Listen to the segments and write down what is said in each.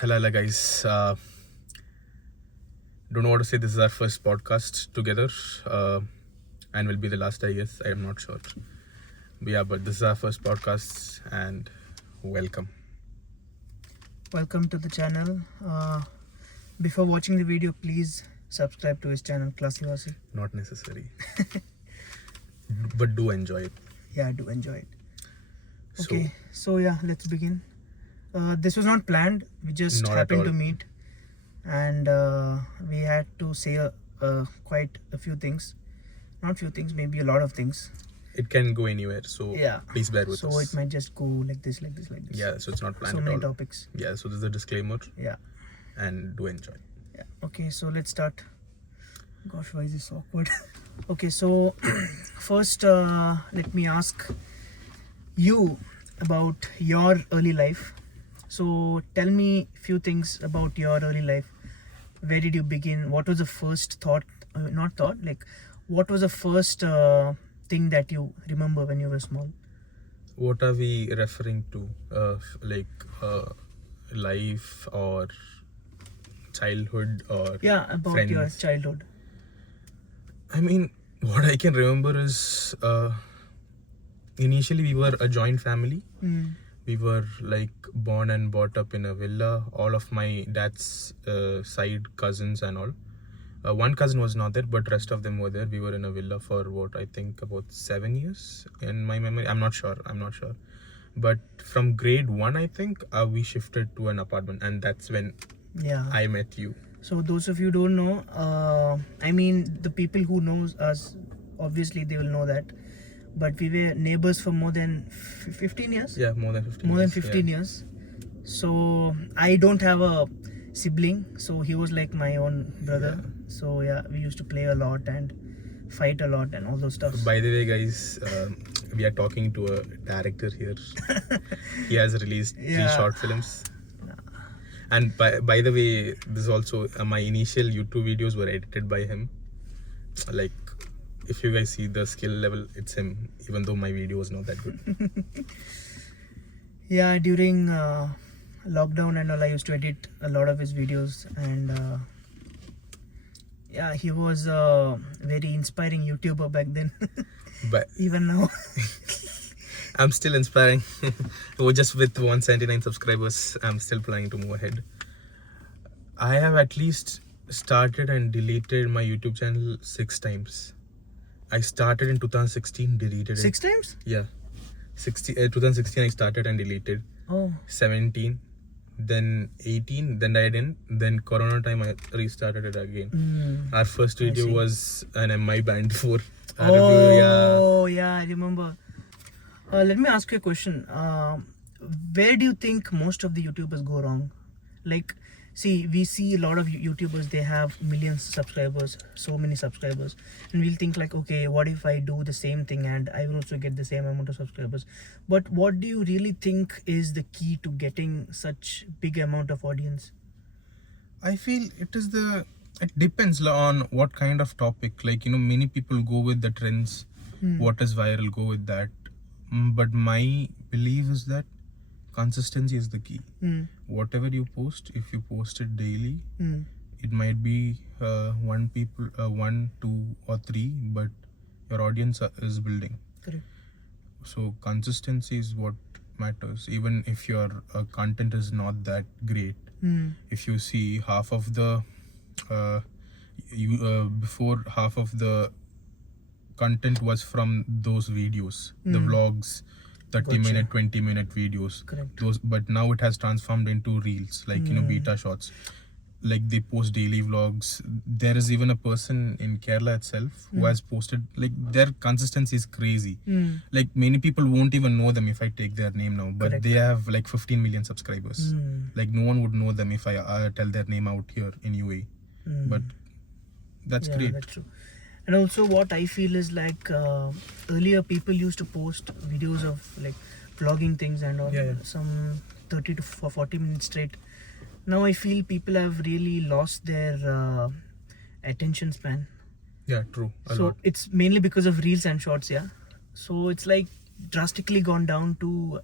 Hello guys. Don't know what to say. This is our first podcast together, and will be the last. I guess I am not sure. But this is our first podcast, and welcome. Welcome to the channel. Before watching the video, please subscribe to his channel, Classivasi. Not necessary, but do enjoy it. Yeah, do enjoy it. So, Okay, so let's begin. This was not planned. We just Not at happened to all. meet, and we had to say quite a few things. Not few things, maybe a lot of things. it can go anywhere. So Yeah. please bear with So us. it might just go like this, like this, like this. Yeah. So it's not planned So at many all. topics. Yeah. So this is a disclaimer, Yeah. and do enjoy. Yeah. Okay, so let's start. Gosh, why is this awkward? Okay, so first, let me ask you about your early life. So tell me few things about your early life. Where did you begin? What was the first thought? Not thought, like what was the first thing that you remember when you were small? What are we referring to? Life or childhood or Yeah, about your friends? childhood. I mean, what I can remember is initially we were a joint family. Mm. We were like born and brought up in a villa. All of my dad's side cousins and all. One cousin was not there, but rest of them were there. We were in a villa for what I think about 7 years in my memory. I'm not sure. But from grade 1, I think we shifted to an apartment, and that's when Yeah. I met you. So those of you don't know, I mean the people who knows us, obviously they will know that. But we were neighbors for more than 15 years. Yeah, more than 15 More than years, 15 years. So I don't have a sibling, so he was like my own brother. Yeah. So yeah, we used to play a lot and fight a lot and all those stuff. By the way, guys, we are talking to a director here. He has released 3 Yeah. short films. And by the way, this is also my initial YouTube videos were edited by him. Like, if you guys see the skill level, it's him, even though my video was not that good. Yeah, during lockdown and all, I used to edit a lot of his videos, and yeah, he was a very inspiring YouTuber back then. But Even now. I'm still inspiring. Just with 179 subscribers, I'm still planning to move ahead. I have at least started and deleted my YouTube channel 6 times. I started in 2016, deleted it. 6 times? Yeah. 2016 I started and deleted. Oh. 17, then 18, then I didn't. Then Corona time I restarted it again. Mm. Our first video see. was an MI Band 4 Oh, review. Yeah. yeah, I remember. Let me ask you a question. Where do you think most of the YouTubers go wrong? Like, see, we see a lot of YouTubers, they have millions of subscribers, so many subscribers. And we'll think like, okay, what if I do the same thing and I will also get the same amount of subscribers? But what do you really think is the key to getting such big amount of audience? I feel it depends on what kind of topic. Like, many people go with the trends. What is viral, go with that. But my belief is that consistency is the key. Whatever you post, if you post it daily, it might be 1, 2 or 3, but your audience is building. Correct. So consistency is what matters. Even if your content is not that great, if you see half of the before half of the content was from those videos, the vlogs, 30-minute, 20-minute videos. Correct. Those, but now it has transformed into reels, like beta shots. Like they post daily vlogs. There is even a person in Kerala itself who has posted, like their consistency is crazy. Like many people won't even know them if I take their name now, but Correct. they have like 15 million subscribers. Like no one would know them if I tell their name out here in UAE. But that's Yeah, great. that's true. And also what I feel is like earlier people used to post videos of like vlogging things and all, Yeah. some 30 to 40 minutes straight. Now I feel people have really lost their attention span. Yeah, true. A So lot. it's mainly because of reels and shorts, yeah. So it's like drastically gone down to,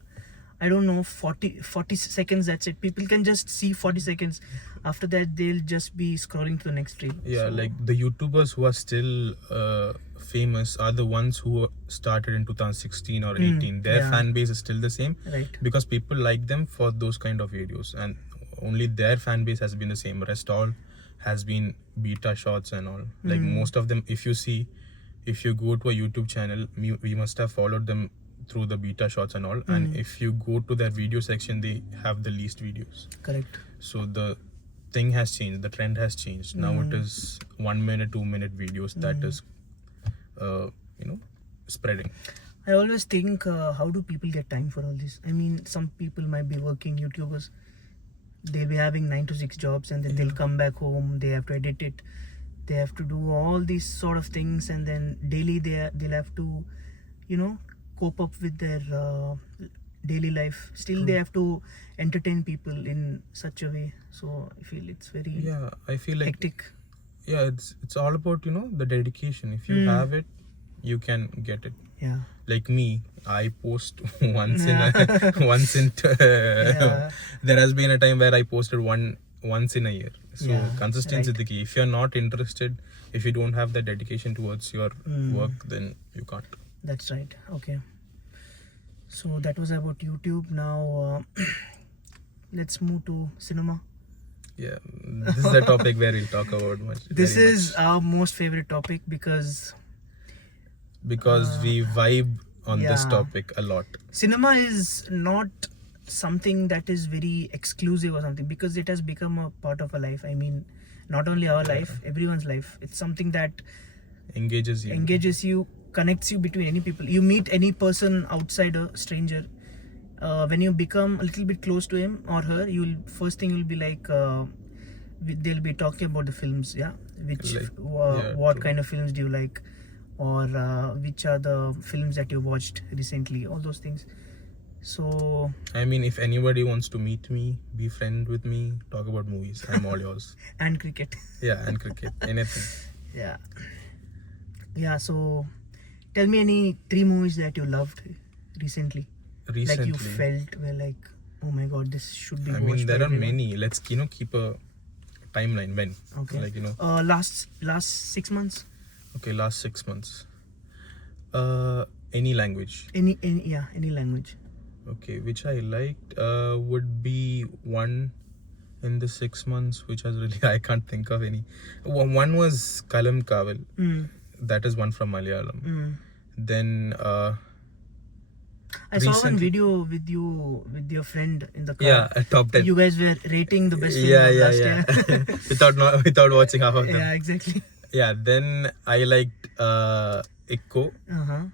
I don't know, 40 seconds, that's it. People can just see 40 seconds. After that, they'll just be scrolling to the next reel. Yeah, So, like the YouTubers who are still famous are the ones who started in 2016 or 18. Their yeah. fan base is still the same right. because people like them for those kind of videos, and only their fan base has been the same. Rest all has been beta shots and all. Like most of them, if you go to a YouTube channel, we must have followed them through the beta shots and all. And if you go to their video section, they have the least videos. Correct. So the thing has changed, the trend has changed. Now it is 1 minute, 2 minute videos that is spreading. I always think, how do people get time for all this? I mean, some people might be working, YouTubers, they'll be having 9 to 6 jobs, and then they'll come back home, they have to edit it, they have to do all these sort of things, and then daily they'll have to, cope up with their daily life. Still, they have to entertain people in such a way. So I feel it's very Yeah, I feel like hectic. yeah, it's all about the dedication. If you have it, you can get it. Yeah. Like me, I post once Yeah. Yeah. There has been a time where I posted once in a year. So Yeah, consistency is right. the key. If you're not interested, if you don't have the dedication towards your work, then you can't. That's right. Okay. So that was about YouTube. Now let's move to cinema. Yeah, this is a topic where we'll talk about much. This very is much. our most favorite topic because We vibe on this yeah. topic a lot. cinema is not something that is very exclusive or something, because it has become a part of our life. I mean, not only our life, everyone's life. It's something that Engages you. connects you between any people. You meet any person outside, a stranger, when you become a little bit close to him or her, first thing you'll be like, they'll be talking about the films, what true. kind of films do you like, or which are the films that you watched recently, all those things. So I mean, if anybody wants to meet me, be friend with me, talk about movies, I'm all yours. and cricket. Yeah, and cricket, anything. Yeah, so tell me any 3 movies that you loved recently. Recently, Like you felt were like, oh my god, this should be I watched mean, there by are everyone. many. Let's keep a timeline. When? Okay. Like last 6 months. Okay, last 6 months. Any language. Any language. Okay, which I liked would be one in the 6 months, which has really I can't think of any. One was Kalam Kaval. That is one from Malayalam. Then I saw one recently- video with your friend in the car. yeah, top 10. You guys were rating the best film yeah, of yeah, last yeah. year. without watching half of them. Yeah, exactly. Yeah, then I liked Echo.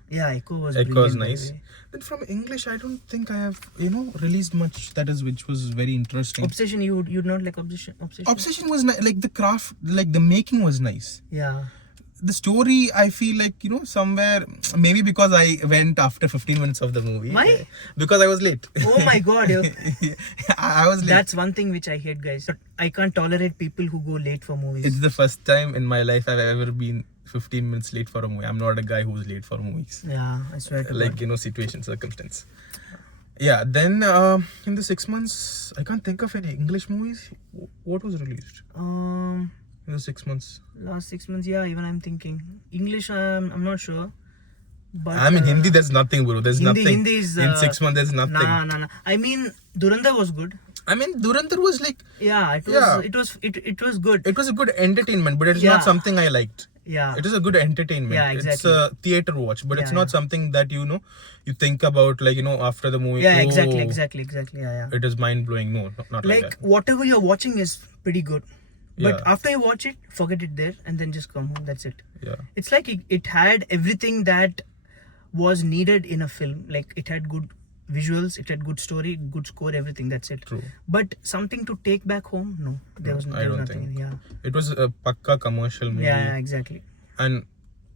Yeah, Echo was Echo was brilliant, by the nice. way. Then from English, I don't think I have released much which was very interesting. Obsession, you'd not like Obsession? Obsession was like the craft, like the making was nice. Yeah. The story, I feel like somewhere, maybe because I went after 15 minutes of the movie. Why? Because I was late. Oh my god. I was late. That's one thing which I hate, guys. I can't tolerate people who go late for movies. It's the first time in my life I've ever been 15 minutes late for a movie. I'm not a guy who's late for movies. Yeah, I swear to Like, God. situation, circumstance. Yeah, then in the 6 months, I can't think of any English movies. What was released in the 6 months? Last 6 months, yeah, even I'm thinking. English, I'm not sure. But I mean, Hindi, there's nothing, bro. There's nothing. Hindi is, in 6 months, there's nothing. Nah. I mean, Durandar was good. I mean, Durandar was like, Yeah, it was. Yeah. It was good. it was a good entertainment, but it's Yeah. not something I liked. Yeah. It is a good entertainment. Yeah, It's exactly. a theater watch, but it's Yeah, not yeah. something that you think about like after the movie. Yeah, oh, exactly. Yeah. It is mind blowing. No, not like Like that. whatever you're watching is pretty good, but Yeah. after you watch it, forget it there and then just come home. That's it. Yeah. It's like it had everything that was needed in a film. Like it had good visuals, it had good story, good score, everything. That's it. True. But something to take back home, no, there was I don't nothing. think. Yeah. It was a pakka commercial movie. Yeah, exactly. And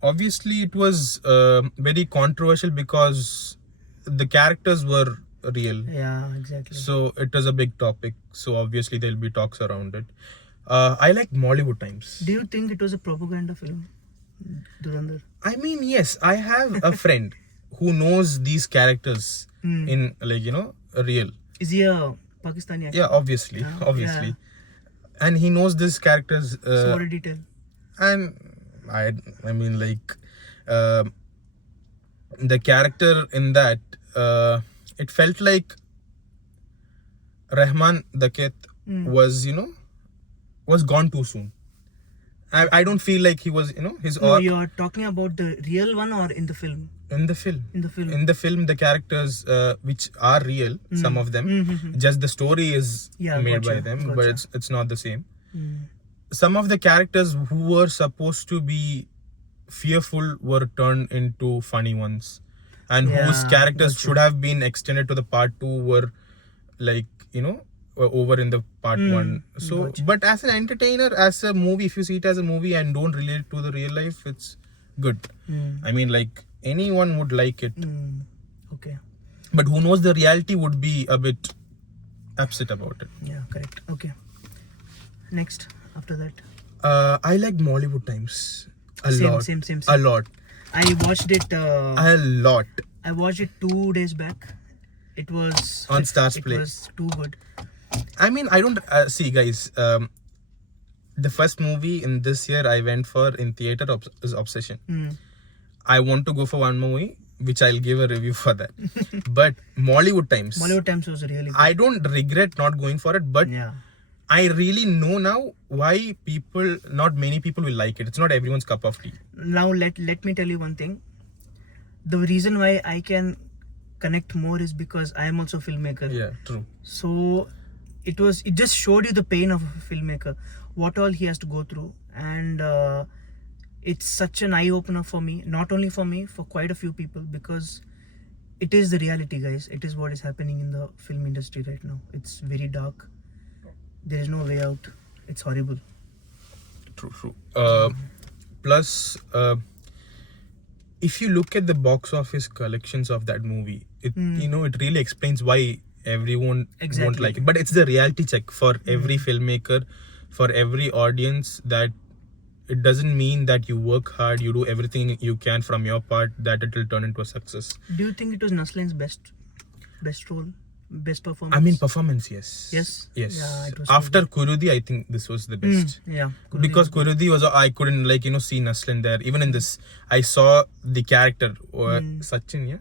obviously it was very controversial because the characters were real. Yeah, exactly. So it was a big topic. So obviously there'll be talks around it. I like Mollywood Times. Do you think it was a propaganda film, Durandar? I mean, yes, I have a friend who knows these characters in like real. Is he a Pakistani actor? Yeah, obviously, Yeah. obviously. Yeah. And he knows this characters. So what did he tell? And I mean, like, the character in that, it felt like Rahman Daket was, was gone too soon. I don't feel like he was, his No, arc you're talking about the real one or in the film? in the film. In the film. In the film, the characters, which are real, some of them, just the story is Yeah, made by gotcha, them, but gotcha. it's not the same. Mm. Some of the characters who were supposed to be fearful were turned into funny ones, and whose Yeah, characters that's should have been extended to the part 2 were, like, over in the part 1. So gotcha. but as an entertainer, as a movie, if you see it as a movie and don't relate it to the real life, it's good. I mean, like, anyone would like it, Okay. but who knows the reality would be a bit upset about it. Yeah, correct. Okay. Next, after that. I like Mollywood Times a Same, lot. same. A lot. I watched it. A lot. I watched it 2 days back. It was On Stars It Play. was too good. I mean, I don't see, guys. The first movie in this year I went for in theater is Obsession. I want to go for one movie, which I'll give a review for that. But Mollywood Times, Mollywood Times was really good. I don't regret not going for it, but Yeah. I really know now why not many people will like it. It's not everyone's cup of tea. Now let me tell you one thing. The reason why I can connect more is because I am also a filmmaker. Yeah, true. So it just showed you the pain of a filmmaker, what all he has to go through, and it's such an eye opener for me. Not only for me, for quite a few people, because it is the reality, guys. It is what is happening in the film industry right now. It's very dark. There is no way out. It's horrible. True. Plus, if you look at the box office collections of that movie, it it really explains why everyone won't Exactly. like it. But it's the reality check for every filmmaker, for every audience, that it doesn't mean that you work hard, you do everything you can from your part, that it will turn into a success. Do you think it was Naslin's best role, best performance? I mean, performance, yes. Yes? Yes. Yeah, it was After Kurudi, I think this was the best. Yeah. Because Kurudi was, I couldn't see Naslin there. Even in this, I saw the character, Sachin, yeah?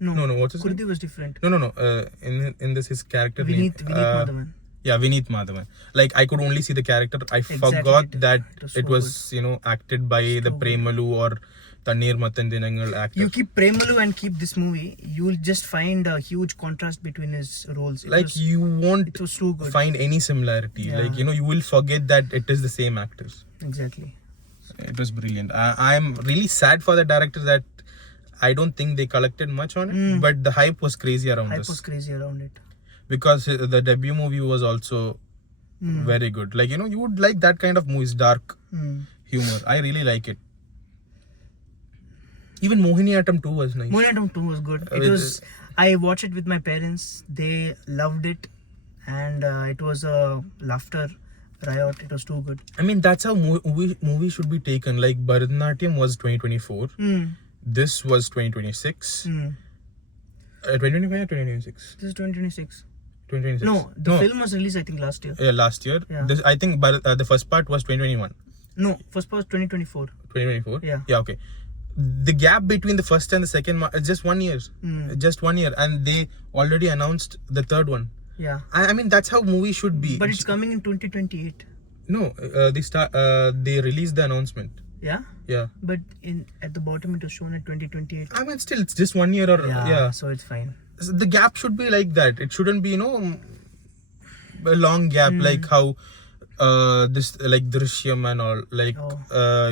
No, what's his name? Kurdi was different. No. In this, his character name. Vineet Madhavan. Yeah, Vineet Madhavan. Like, I could only see the character. I Exactly. forgot that It was it so was, acted by the Premalu or Tannir Mathandinangal actor. You keep Premalu and keep this movie, you'll just find a huge contrast between his roles. You won't it was too good. find any similarity. Yeah. Like, you will forget that it is the same actors. Exactly. It was brilliant. I'm really sad for the director that I don't think they collected much on it, but the hype was crazy around Hype this. was crazy around it. Because the debut movie was also very good. Like, you would like that kind of movies, dark humor. I really like it. Even Mohiniyattam 2 was nice. Mohiniyattam 2 was good. I watched it with my parents. They loved it, and it was a laughter riot. It was too good. I mean, that's how movie should be taken. Like, Bharatanatyam was 2024. This was 2026. 2025 or 2026? This is 2026. 2026. No, the film was released, I think, last year. Yeah, last year. Yeah. This, I think, the first part was 2021. No, first part was 2024. 2024? Yeah. Yeah, okay. The gap between the first and the second is just 1 year. Just 1 year. And they already announced the third one. Yeah. I mean, that's how movie should be. But it's coming in 2028. No, they released the announcement. Yeah? Yeah. But at the bottom it was shown at 2028. I mean, still, it's just 1 year or... Yeah. So it's fine. So the gap should be like that. It shouldn't be, a long gap like how this, like Drishyam and all, like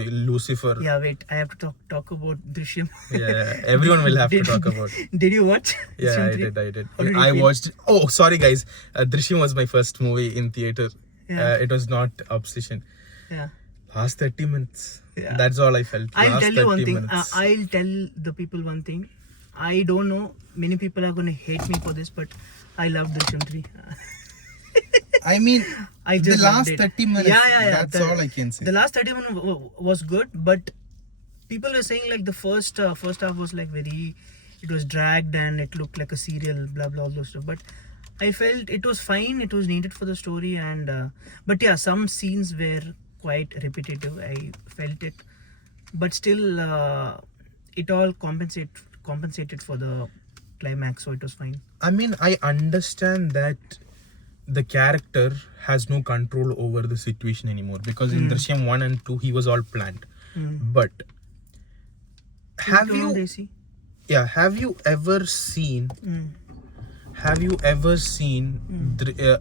Lucifer. Yeah, wait. I have to talk about Drishyam. Yeah, everyone will have to talk about. Did you watch? Yeah, Drishyam I 3? did. How did you I feel? watched. Oh, sorry, guys. Drishyam was my first movie in theater. Yeah. It was not Obsession. Yeah. Last 30 minutes. Yeah. That's all I felt. I'll Last tell you one 30 thing. minutes. I'll tell the people one thing. I don't know. Many people are going to hate me for this, but I love Drishyam 3. I mean, I just loved it. Yeah. That's all I can say. The last 30 minutes was good, but people were saying like the first half was like very it was dragged and it looked like a serial, blah blah, all those stuff. But I felt it was fine. It was needed for the story, and but yeah, some scenes were quite repetitive. I felt it, but still, it all compensated for the climax, so it was fine. I mean, I understand that the character has no control over the situation anymore because in Drishyam 1 and 2 he was all planned. But have you ever seen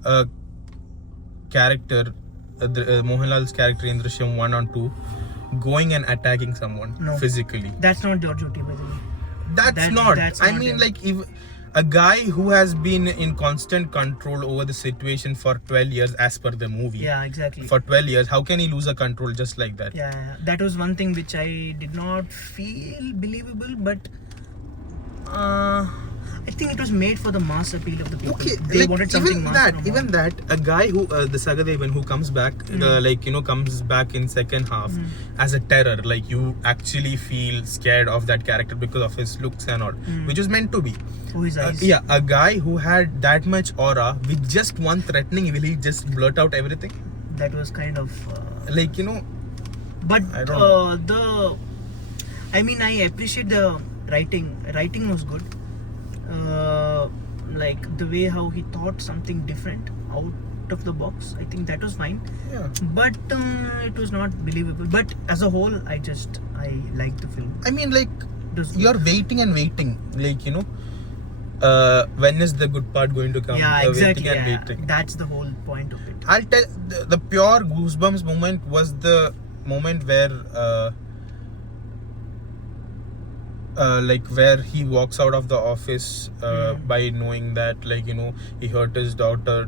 a character, Mohanlal's character in Drishyam 1 or 2 going and attacking someone No. physically? That's not your duty, by the way. That's not. that's I not mean, him. like, if a guy who has been in constant control over the situation for 12 years, as per the movie, Yeah, exactly. for 12 years, how can he lose a control just like that? Yeah, that was one thing which I did not feel believable, but I think it was made for the mass appeal of the people. Okay, They like, wanted something mass from even all. that, a guy who, the Sagadevan who comes back, comes back in second half as a terror, like you actually feel scared of that character because of his looks and all, which was meant to be. Oh, his eyes. Yeah, a guy who had that much aura with just one threatening, will he just blurt out everything? That was kind of. Like, But I don't I mean, I appreciate the writing. Writing was good. Like the way how he thought something different out of the box. I think that was fine. yeah. But it was not believable. But as a whole, I liked the film. I mean, like, It was good. you're waiting and waiting. Like, when is the good part going to come? Yeah, You're exactly. Waiting and Yeah. waiting. That's the whole point of it. I'll tell the pure goosebumps moment was the moment where where he walks out of the office by knowing that he hurt his daughter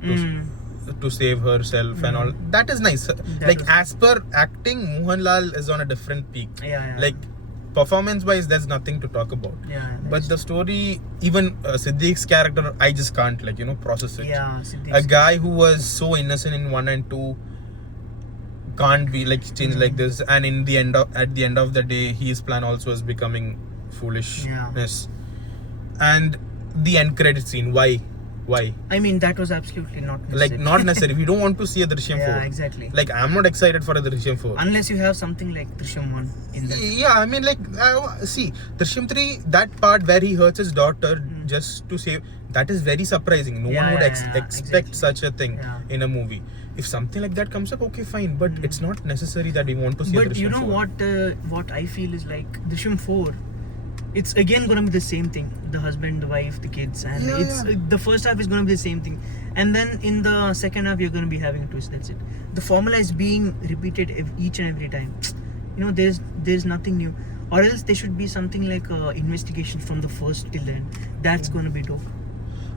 to save herself and all. That is nice. Like, was- as per acting, Mohanlal is on a different peak. Yeah. Like, performance wise, there's nothing to talk about. Yeah. But the story, even Siddiq's character, I just can't process it. Yeah, Siddiq. A guy who was so innocent in 1 and 2 can't be changed like this, and at the end of the day, his plan also is becoming foolishness. And the end credit scene, why? I mean, that was absolutely not necessary. Not necessary. We don't want to see a Drishyam 4. Yeah, exactly. I'm not excited for a Drishyam 4. Unless you have something like Drishyam 1 in that. Yeah, I mean, see, Drishyam 3, that part where he hurts his daughter just to save, that is very surprising. No one would expect exactly. such a thing Yeah. in a movie. If something like that comes up, okay, fine, but it's not necessary that we want to see a But Drishyam you know 4. what I feel is like Drishyam 4, it's again gonna be the same thing. The husband, the wife, the kids, and Yeah. the first half is gonna be the same thing. And then in the second half, you're gonna be having a twist. That's it. The formula is being repeated each and every time. There's nothing new. Or else there should be something like investigation from the first till the end. That's gonna be dope.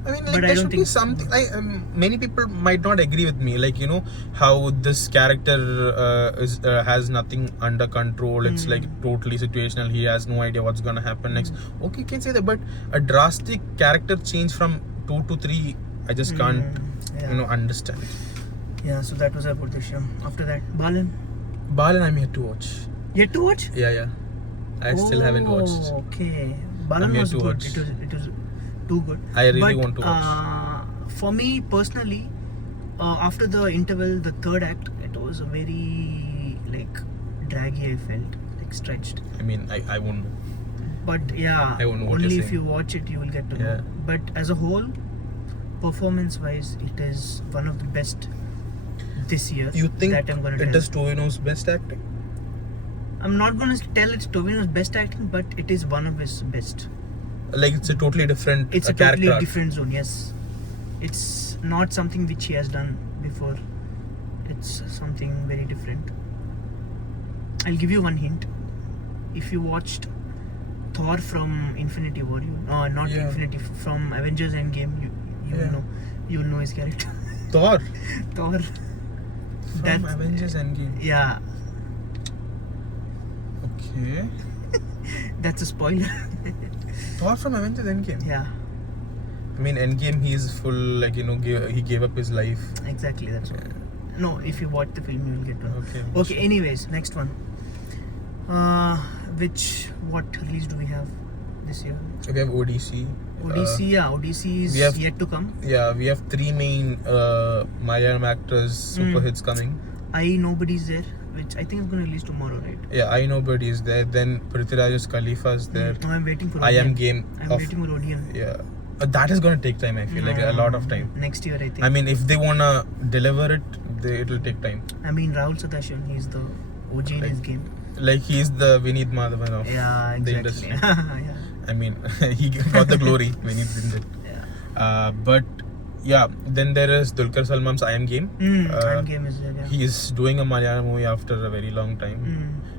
I mean, But I there don't should be think- something. Many people might not agree with me. How this character has nothing under control. It's totally situational. He has no idea what's gonna happen next. Okay, you can say that, but a drastic character change from 2 to 3, I just can't, Yeah. understand. Yeah, so that was about Drishyam. After that, Balan. Balan, I'm yet to watch. Yet to watch? Yeah. I still haven't watched. Okay. Balan I'm yet was to good. watch. It was too good. I really But, want to watch. For me personally, after the interval, the third act, it was a very draggy. I felt stretched. I mean, I won't know. But yeah, I won't know what only you're if you watch it, you will get to Yeah. know. But as a whole, performance-wise, it is one of the best this year. You think that I'm gonna it tell. is Tovino's best acting? I'm not gonna tell it's Tovino's best acting, but it is one of his best. It's a totally different It's a character totally arc. different zone. Yes, it's not something which he has done before. It's something very different. I'll give you one hint. If you watched Thor from Infinity War, not Yeah. Infinity, from Avengers Endgame, you will know his character. Thor Thor. from That's- Avengers Endgame. Yeah, Okay. that's a spoiler. Thor from Avengers Endgame. Yeah, I mean, Endgame, he is full, he gave up his life. exactly. That's what. No, if you watch the film, you will get to know. Okay. Okay, anyways, next one. What release do we have this year? We have Odyssey. Odyssey, Odyssey is we have- yet to come. Yeah, we have 3 main Malayalam actors super hits coming. I Nobody's there, which I think is going to release tomorrow, right? Yeah, I Nobody is there. Then Prithviraj Khalifa is there. No, I'm waiting for I Am Odeon. Game. I'm waiting for Odeon. Yeah. That is gonna take time. I feel like a lot of time. Next year, I think. I mean, if they wanna deliver it, it'll take time. I mean, Rahul Sadashivan, he's the OG in his game. Like he's the Vineet Madhavan of Yeah, the exactly. industry. Yeah. I mean, he got the glory when he did it. Yeah. But yeah, then there is Dulquer Salman's I Am Game. I Am Game is there, yeah. He is doing a Malayalam movie after a very long time.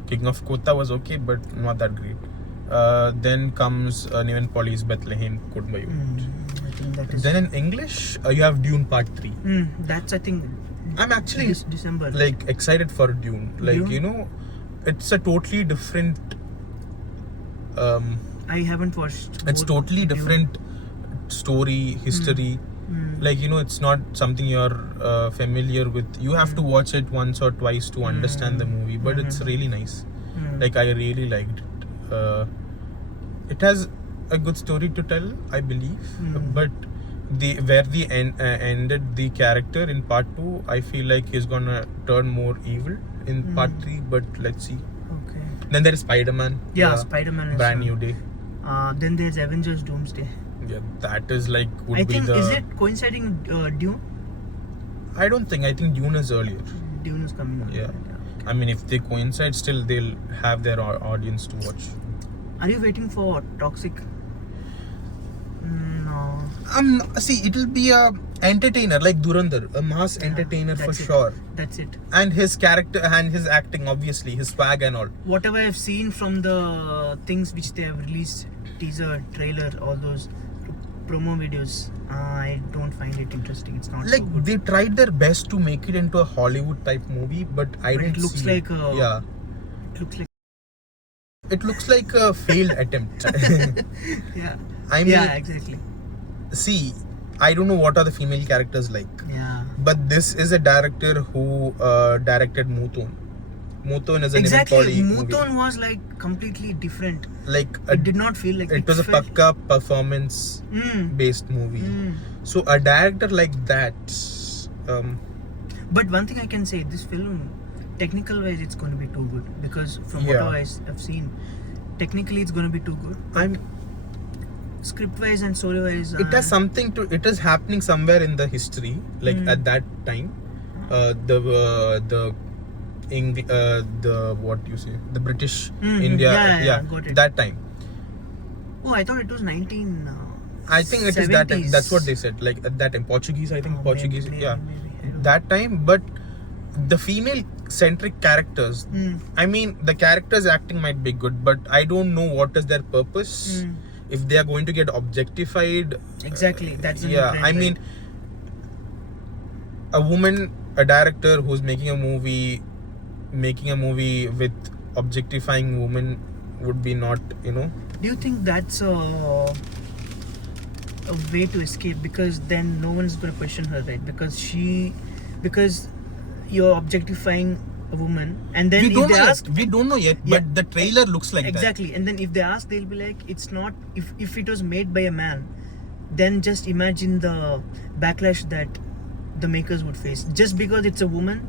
King of Kotha was okay, but not that great. Then comes Niven Pauli's Bethlehem Kudumba. I think that is... Then in English, you have Dune Part 3. That's, I think, I'm actually December. like excited for Dune. Like, Dune? you know, it's a totally different. I haven't watched. It's both totally Dune. different story, history. Like, you know, it's not something you're familiar with. You have to watch it once or twice to understand the movie, but it's really nice. Like, I really liked it. It has a good story to tell, I believe, but where the ended the character in part 2, I feel like he's gonna turn more evil in part 3, but let's see. Okay. Then there is Spider-Man. Yeah, Spider-Man is Brand New Day. Then there's Avengers Doomsday. Yeah, that is like would I be think the. is it coinciding Dune? I don't think. I think Dune is earlier. Dune is coming out. Yeah. Okay. I mean, if they coincide, still they'll have their audience to watch. Are you waiting for Toxic? No. See, it'll be a entertainer like Dhurandhar, a mass entertainer for that's it. sure. That's it. And his character and his acting, obviously, his swag and all. Whatever I've seen from the things which they have released, teaser, trailer, all those promo videos, I don't find it interesting. It's not Like so good. they tried their best to make it into a Hollywood type movie, but I But don't it looks see like it. Yeah. It looks like It looks like a failed attempt. yeah. I mean, Yeah, exactly. see, I don't know what are the female characters like, Yeah. but this is a director who directed Muton. Muton is an Exactly. Niven Pauly Muton movie. was like completely different. Like It did not feel like it was a felt- pakka performance Mm. based movie. Mm. So a director like that, But one thing I can say, this film, technical wise, it's going to be too good because from Yeah. what I've seen, technically it's going to be too good. I'm. Script wise and story wise, It has something to. It is happening somewhere in the history, like at that time. The what you say, the British India, yeah, got it. that time. Oh, I thought it was 19. I think it is that time. 70s. That's what they said. Like at that time, Portuguese. I think Oh, Portuguese. maybe, Yeah, maybe. I don't that time. But the female centric characters. know. I mean, the characters acting might be good, but I don't know what is their purpose. If they are going to get objectified. Exactly, that's the new Yeah, trend, I right? mean, a woman, a director who's making a movie with objectifying women would be not, you know. Do you think that's a way to escape? Because then no one's going to question her, right? Because you're objectifying a woman, and then We if don't they know ask, yet. We don't know yet, Yeah. but the trailer looks like exactly, and then if they ask, they'll be like, it's not. If it was made by a man, then just imagine the backlash that the makers would face. Just because it's a woman,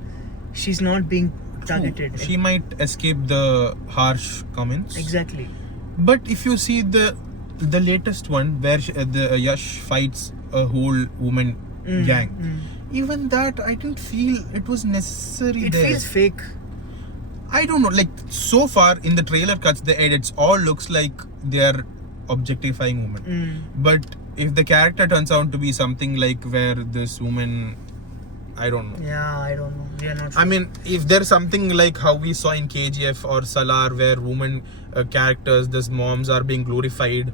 she's not being that. targeted. She might escape the harsh comments. Exactly. But if you see the latest one where the Yash fights a whole woman gang, even that I didn't feel it was necessary. It there. feels fake. I don't know. Like so far in the trailer cuts, the edits all looks like they are objectifying women. But if the character turns out to be something like where this woman, I don't know. Yeah, I don't know. We are not sure. I mean, if there's something like how we saw in KGF or Salar, where women characters, these moms are being glorified,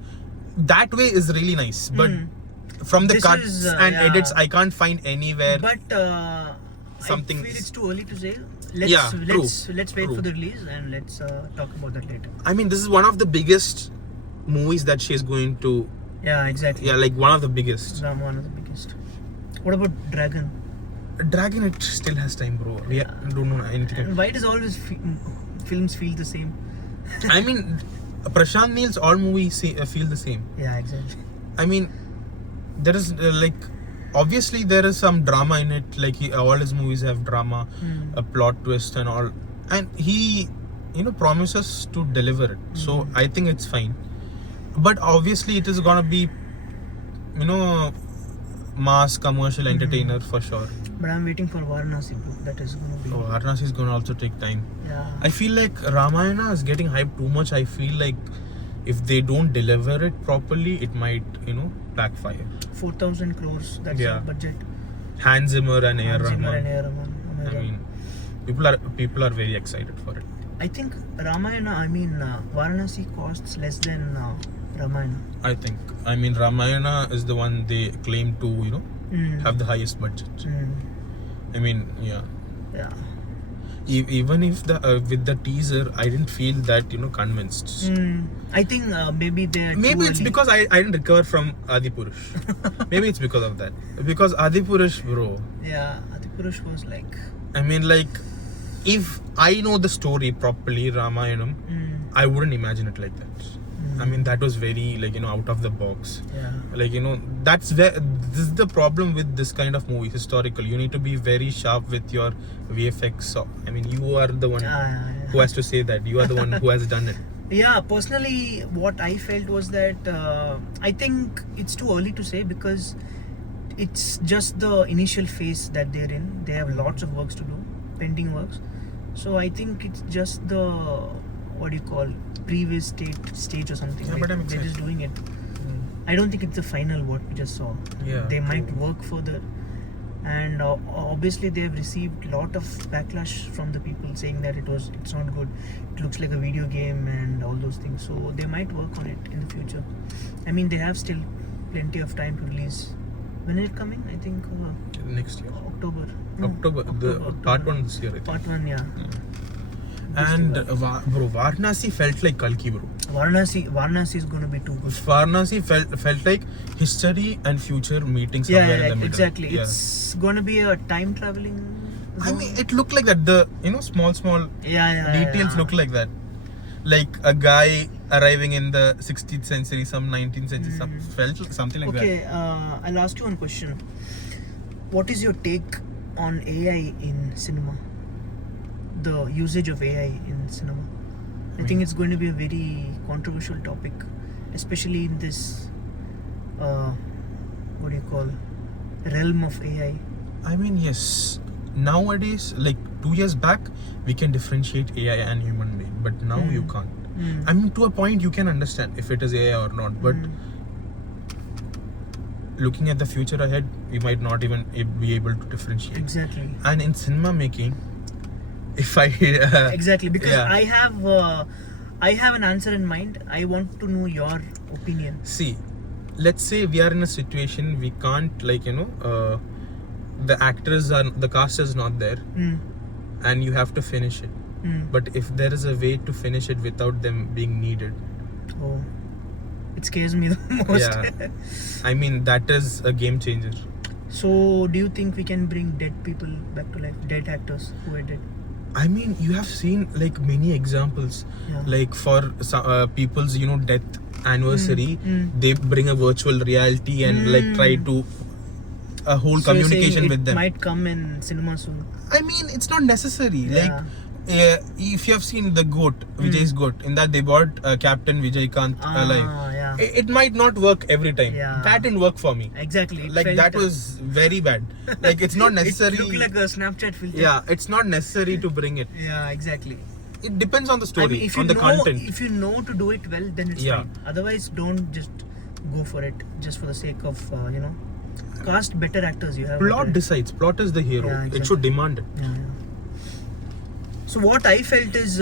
that way is really nice. But from the This cuts is, and yeah. edits, I can't find anywhere. But something- I feel it's too early to say. Yeah, true. Let's wait True. for the release and let's talk about that later. I mean, this is one of the biggest movies that she's going to. Yeah, exactly. Yeah, like one of the biggest. One of the biggest. What about Dragon? Dragon, it still has time, bro. We don't know anything. And why does always films feel the same? I mean, Prashant Neil's all movies feel the same. Yeah, exactly. I mean, there is obviously there is some drama in it. Like all his movies have drama, a plot twist and all, and he, promises to deliver it. So I think it's fine. But obviously it is gonna be, mass commercial entertainer for sure. But I'm waiting for Varanasi, bro. That is gonna be. Oh, Varanasi is gonna also take time. Yeah. I feel like Ramayana is getting hyped too much. I feel like if they don't deliver it properly, it might, backfire. 4,000 crores. That's Yeah. the budget. Hans Zimmer and A.R. Hans Zimmer Rahman. and A.R. Rahman. Oh my I God. mean, people are very excited for it. I think Varanasi costs less than Ramayana. I think. I mean, Ramayana is the one they claim to, have the highest budget. I mean, yeah. Yeah. Even if with the teaser, I didn't feel that convinced. I think maybe they're. Maybe too it's early. because I didn't recover from Adipurush. Maybe it's because of that. Because Adipurush, bro. Yeah, Adipurush was like. I mean, like, if I know the story properly, Ramayanam, I wouldn't imagine it like that. I mean, that was very, out of the box. Yeah. Like, that's where this is the problem with this kind of movie, historical. You need to be very sharp with your VFX. So, I mean, you are the one who has to say that. You are the one who has done it. Yeah, personally, what I felt was that I think it's too early to say because it's just the initial phase that they're in. They have lots of works to do, pending works. So I think it's just the previous stage or something. Yeah, but I'm they're just excited. doing it. I don't think it's the final what we just saw. Yeah, They might true. work further. And obviously they have received a lot of backlash from the people saying that it's not good, it looks like a video game and all those things, so they might work on it in the future. I mean, they have still plenty of time to release. When is it coming? I think Next year. October. October. October. Part 1 this year, I think. Part 1, yeah. And bro, Varanasi felt like Kalki, bro. Varanasi is going to be too good. Varanasi felt like history and future meeting Yeah, somewhere in the middle. exactly. Yeah. It's going to be a time traveling I zone. mean, it looked like that. The small yeah, details look like that. Like a guy arriving in the 16th century, some 19th century, felt like something like Okay, I'll ask you one question. What is your take on AI in cinema? The usage of AI in cinema. I think it's going to be a very controversial topic, especially in this realm of AI. I mean, yes. Nowadays, like 2 years back, we can differentiate AI and human being, but now you can't. I mean, to a point, you can understand if it is AI or not, but looking at the future ahead, we might not even be able to differentiate. Exactly. And in cinema making, if I Exactly, because yeah. I have an answer in mind. I want to know your opinion. See, let's say we are in a situation we can't the cast is not there, and you have to finish it. But if there is a way to finish it without them being needed, Oh, it scares me the most. yeah, I mean, that is a game changer. So, do you think we can bring dead people back to life? Dead actors who are dead? I mean, you have seen like many examples, Yeah. like for people's death anniversary, they bring a virtual reality and like try to a whole So you're saying communication with it them. might come in cinema soon. I mean, it's not necessary. Yeah. Like, if you have seen the GOAT, Vijay's GOAT, in that they brought Captain Vijaykanth alive. Yeah. It might not work every time. Yeah. That didn't work for me. Exactly. It Like felt, that was very bad. Like it's not necessary. It looked like a Snapchat filter. Yeah, it's not necessary to bring it. Yeah, exactly. It depends on the story, I mean, if you on the know, content. if you know to do it well, then it's Yeah. fine. Otherwise, don't just go for it just for the sake of cast better actors. You have Plot better- decides. Plot is the hero. Yeah, It should exactly. demand it. Yeah. So what I felt is,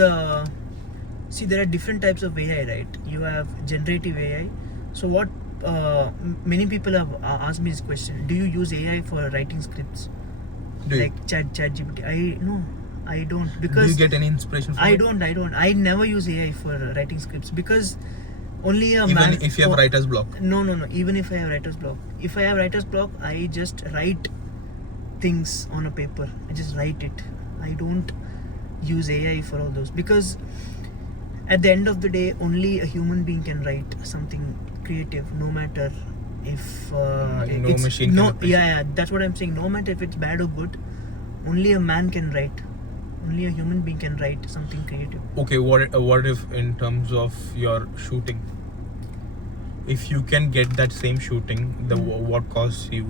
see, there are different types of AI, right? You have generative AI. So what many people have asked me this question: do you use AI for writing scripts, Do you? like ChatGPT? I don't, Do because you get any inspiration from I it? don't. I never use AI for writing scripts because only a Even man. if you have writer's block. No. Even if I have writer's block, if I have writer's block, I just write things on a paper. I just write it. I don't use AI for all those because at the end of the day, only a human being can write something creative, no matter if No it's machine can replace yeah, that's what I'm saying. No matter if it's bad or good, only a man can write. Only a human being can write something creative. Okay, what if in terms of your shooting, if you can get that same shooting, what costs you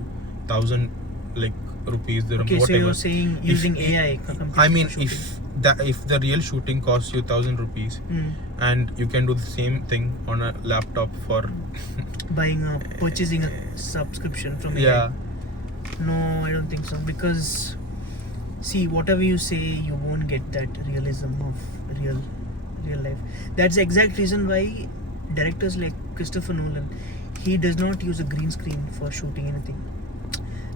1,000 like rupees, dirham, Okay, so whatever. you're saying using AI. I mean, for shooting. if the real shooting costs you 1,000 rupees, Hmm. and you can do the same thing on a laptop for Purchasing a subscription from AI. yeah. No, I don't think so, because see, whatever you say, you won't get that realism of real life. That's the exact reason why directors like Christopher Nolan, he does not use a green screen for shooting anything.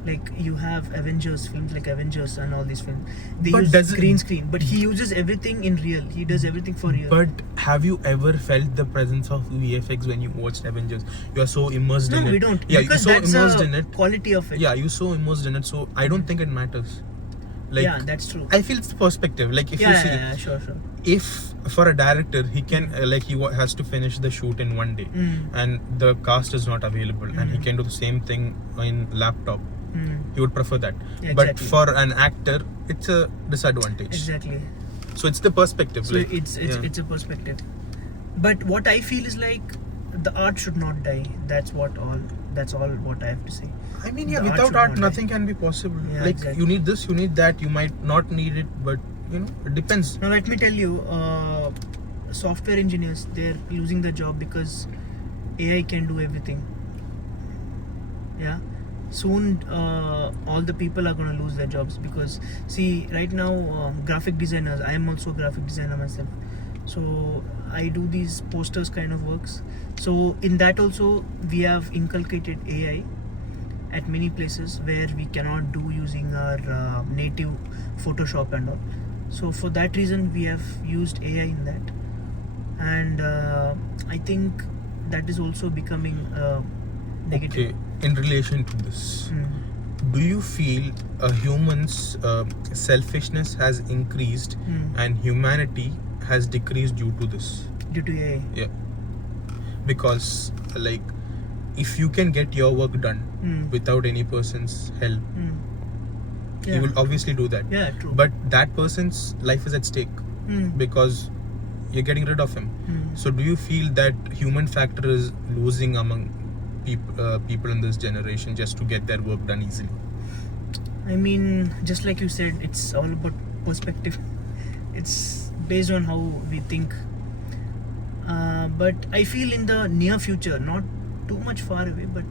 Like you have films like Avengers and all these films, they But use doesn't- green screen, but he uses everything in real. He does everything for real. But have you ever felt the presence of VFX when you watched Avengers? You are so immersed no, in it. we don't. Yeah, Because you're so that's immersed the in it. quality of it. Yeah, you're so immersed in it. So I don't think it matters. Like, yeah, that's true. I feel it's perspective. Like if you see, Sure. if for a director he can has to finish the shoot in one day, and the cast is not available, and he can do the same thing in laptop, he would prefer that. Yeah, But exactly. for an actor, it's a disadvantage. Exactly. So it's the perspective. So like, it's a perspective. But what I feel is like the art should not die. That's all what I have to say. I mean, yeah, The art without should art, not nothing can be possible. Yeah, like exactly. you need this, you need that. You might not need it, but it depends. Now let me tell you, software engineers, they're losing their job because AI can do everything. Yeah. Soon all the people are going to lose their jobs, because see, right now graphic designers, I am also a graphic designer myself, so I do these posters kind of works. So in that also we have inculcated AI at many places where we cannot do using our native Photoshop and all. So for that reason we have used AI in that, and I think that is also becoming negative. Okay, in relation to this, Mm. do you feel a human's selfishness has increased and humanity has decreased due to this? Due to AI. Yeah, because like if you can get your work done without any person's help, Yeah. you will obviously do that. Yeah, true. But that person's life is at stake because you're getting rid of him. So do you feel that human factor is losing among people in this generation just to get their work done easily? I mean, just like you said, it's all about perspective. It's based on how we think. But I feel in the near future, not too much far away, but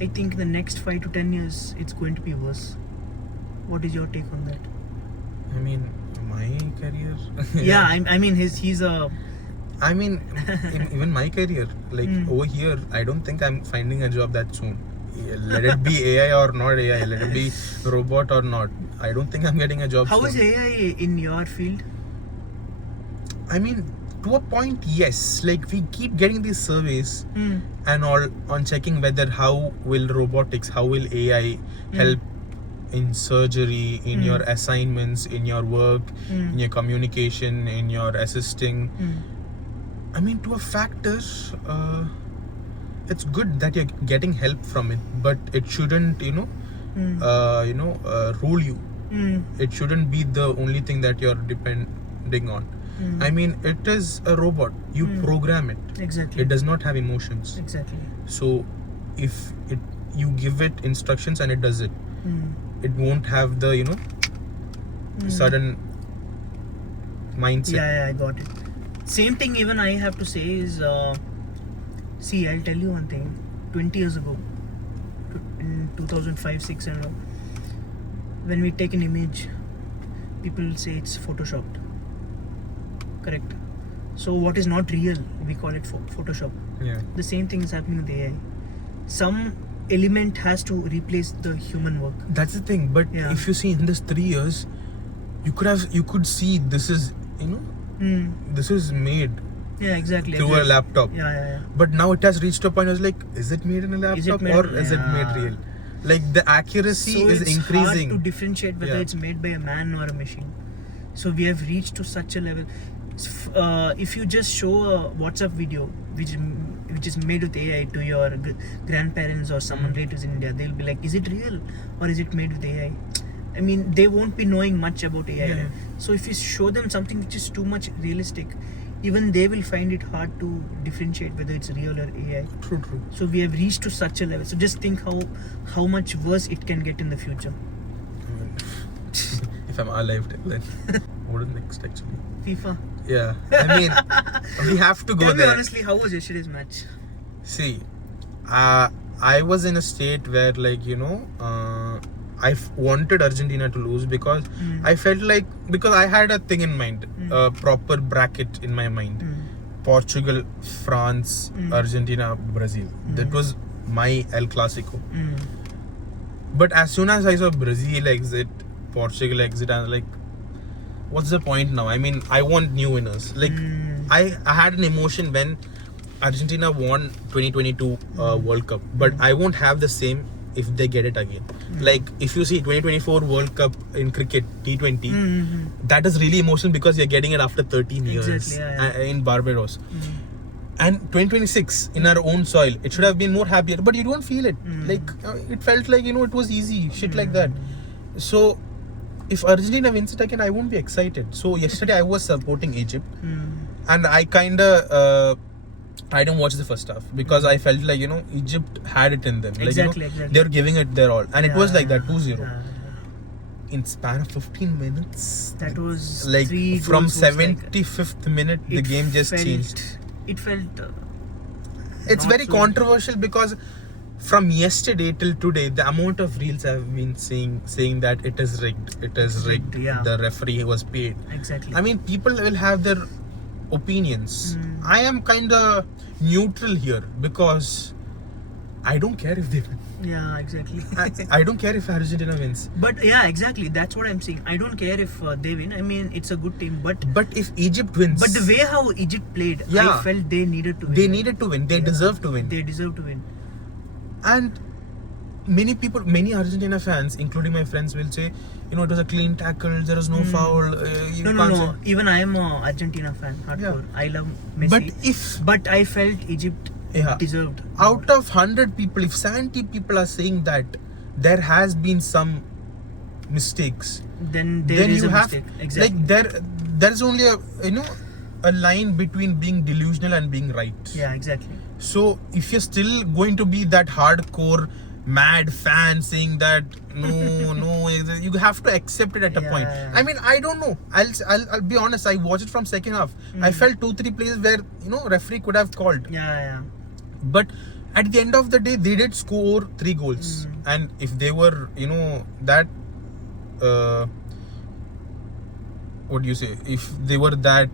I think in the next 5 to 10 years, it's going to be worse. What is your take on that? I mean, my career. Yeah, I mean, he's a. I mean, even my career, like Mm. over here, I don't think I'm finding a job that soon. Let it be AI or not AI, let it be robot or not. I don't think I'm getting a job How soon. is AI in your field? I mean, to a point, yes. Like we keep getting these surveys and all on checking whether how will robotics, how will AI help in surgery, in your assignments, in your work, in your communication, in your assisting. I mean, to a factor, it's good that you're getting help from it, but it shouldn't, rule you. It shouldn't be the only thing that you're depending on. I mean, it is a robot. You program it. Exactly. It does not have emotions. Exactly. So, if you give it instructions and it does it, it won't have the sudden mindset. Yeah, I got it. Same thing even I have to say is, see, I'll tell you one thing. 20 years ago, in 2005, 6 and all, when we take an image, people say it's photoshopped. Correct. So what is not real, we call it Photoshop. Yeah. The same thing is happening with AI. Some element has to replace the human work. That's the thing. But Yeah. if you see in this 3 years, you could see this is this is made Yeah, exactly. through a laptop. Yeah. But now it has reached a point. I was like, is it made in a Is it laptop made- or is it made Yeah. real? Like the accuracy So is it's increasing. hard to differentiate whether Yeah. it's made by a man or a machine. So we have reached to such a level. if you just show a WhatsApp video which is made with AI to your grandparents or someone relatives in India, they'll be like, is it real or is it made with AI? I mean, they won't be knowing much about AI. Yeah. So if you show them something which is too much realistic, even they will find it hard to differentiate whether it's real or AI. True. So we have reached to such a level. So just think how much worse it can get in the future. If I'm alive till then. What is next actually? FIFA. Yeah. I mean, we have to go Tell me there. honestly, how was yesterday's match? See, I was in a state where, like, I wanted Argentina to lose because I felt like, because I had a thing in mind, a proper bracket in my mind. Portugal, France, Argentina, Brazil. That was my El Clasico. But as soon as I saw Brazil exit, Portugal exit, I was like, what's the point now? I mean, I want new winners. Like, I had an emotion when Argentina won 2022 World Cup, but I won't have the same if they get it again. Like, if you see 2024 World Cup in cricket, T20, that is really emotional because you're getting it after 13 years Exactly, in Barbados. And 2026 in our own soil, it should have been more happier, but you don't feel it. Like, it felt like, it was easy, shit like that. So, if Argentina wins it again, I won't be excited. So, yesterday I was supporting Egypt, and I I didn't watch the first half because I felt like, Egypt had it in them. Like, Exactly. they were giving it their all. And it was like that, 2-0. Yeah. In span of 15 minutes. That was like, three from goals was like- 75th minute, the it game just felt- changed. It felt. It's not very so- controversial because from yesterday till today, the amount of reels have been saying that it is rigged. It is rigged. Yeah. The referee was paid. Exactly. I mean, people will have their opinions. I am kind of neutral here because I don't care if they win. Yeah, exactly. I don't care if Argentina wins. But yeah, exactly. That's what I'm saying. I don't care if they win. I mean, it's a good team, but But if Egypt wins, but the way how Egypt played, Yeah. I felt they needed to win. they needed to win. They deserve to win. They deserve to win. And many Argentina fans, including my friends, will say, it was a clean tackle, there was no foul. You No. can't say- Even I am a Argentina fan, hardcore. I love Messi. But if I felt Egypt Yeah. deserved. out of 100 people, if 70 people are saying that there has been some mistakes, Then there then is you a have mistake. Exactly. like there's only a line between being delusional and being right. Yeah, exactly. So if you're still going to be that hardcore mad fan saying that no, you have to accept it at a Yeah, point. yeah. I mean, I don't know. I'll be honest. I watched it from second half. I felt 2-3 plays where referee could have called, Yeah. but at the end of the day, they did score 3 goals. And if they were that what do you say? If they were that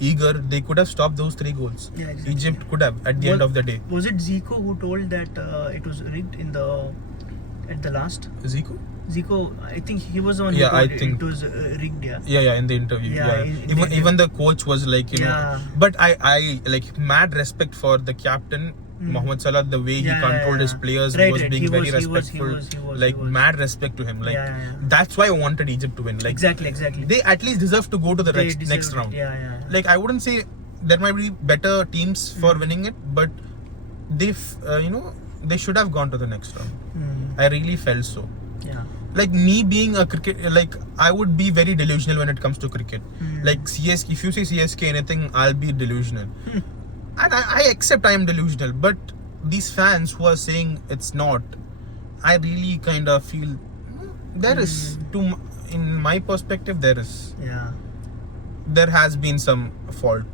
eager, they could have stopped those 3 goals. Yeah, exactly. Egypt could have at the end of the day. Was it Zico who told that it was rigged at the last? Zico? Zico, I think he was on. Yeah, who I told think- it was rigged. Yeah. Yeah, in the interview. Yeah, in the Even the coach was like, Yeah. but I like mad respect for the captain, Mohamed Salah, the way he controlled his players, Right, was right. being He very was- he was- respectful. he was. Mad respect to him. Like, Yeah. that's why I wanted Egypt to win. Like, Exactly. they at least deserve to go to the They next deserved round. it. Yeah. Like, I wouldn't say there might be better teams for winning it, but they should have gone to the next round. I really felt so. Yeah. Like, me being a cricket, like, I would be very delusional when it comes to cricket. Like, CSK, if you say CSK anything, I'll be delusional. And I accept I am delusional, but these fans who are saying it's not, I really kind of feel there is, in my perspective, Yeah. there has been some fault.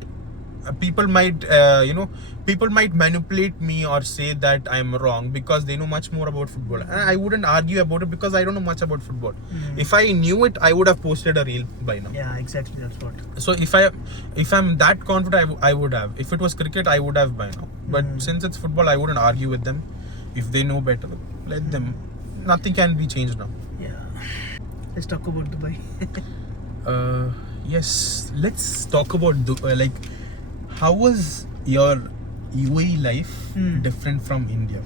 People might manipulate me or say that I am wrong because they know much more about football. And I wouldn't argue about it because I don't know much about football. If I knew it, I would have posted a reel by now. Yeah. Exactly. That's what. So if I'm that confident, I would have. If it was cricket, I would have by now. But since it's football, I wouldn't argue with them. If they know better, let them. Nothing can be changed now. Yeah. Let's talk about Dubai. Yes, let's talk about like, how was your UAE life different from India?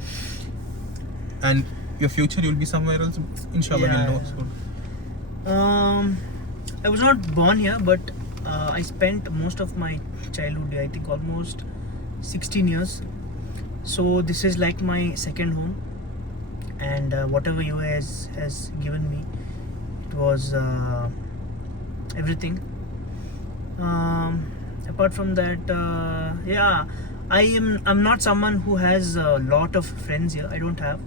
And your future, you'll be somewhere else. Inshallah, Yeah. we'll know soon. I was not born here, but I spent most of my childhood here, I think almost 16 years. So this is like my second home, and whatever UA has given me, it was everything. Apart from that, yeah, I'm not someone who has a lot of friends here. I don't have